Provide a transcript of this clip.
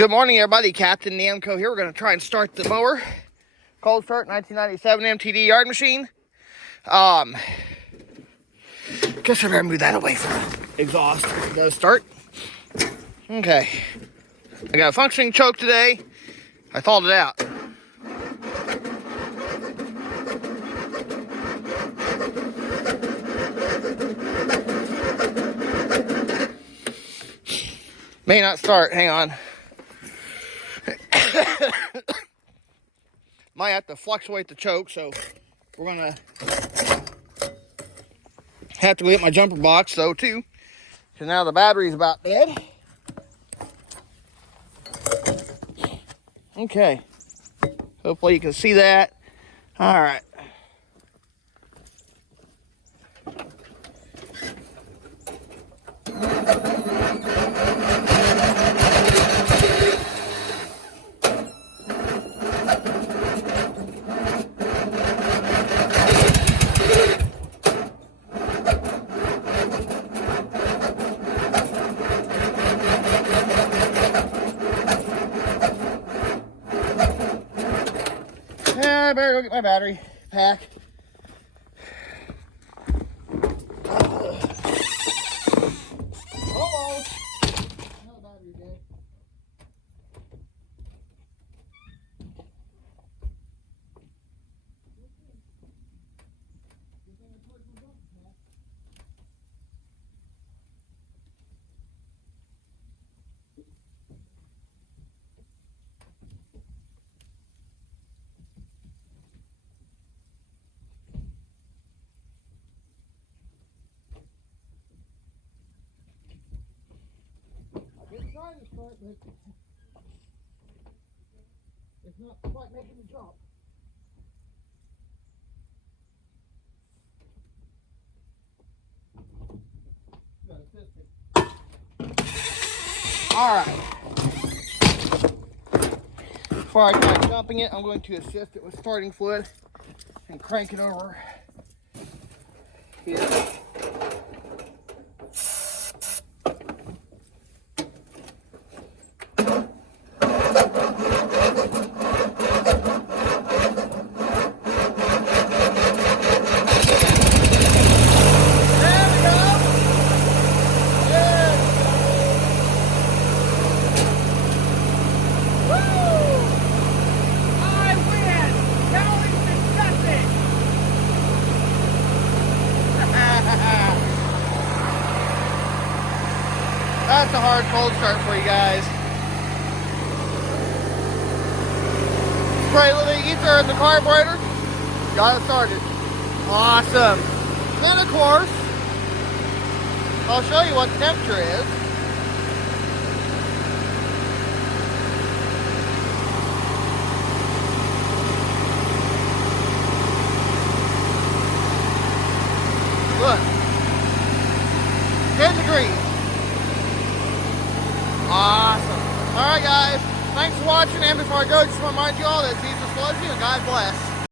Good morning, everybody. Captain Namco here. We're going to try and start the mower. Cold start, 1997 MTD yard machine. Guess I better move that away from the exhaust. It does start. Okay. I got a functioning choke today. I thawed it out. May not start. Hang on. Might have to fluctuate the choke, so we're gonna have to go get my jumper box though too, because now the battery's about dead. Okay, hopefully you can see that. All right. I better go get my battery pack. Almost. No battery dead. It's trying to start, but it's not quite making the jump. All right. Before I try jumping it, I'm going to assist it with starting fluid and crank it over here. That's a hard cold start for you guys. Spray a little ether in the carburetor. Got it started. Awesome. Then of course, I'll show you what the temperature is. Look. 10 degrees. Awesome. All right, guys. Thanks for watching. And before I go, just want to remind you all that Jesus loves you and God bless.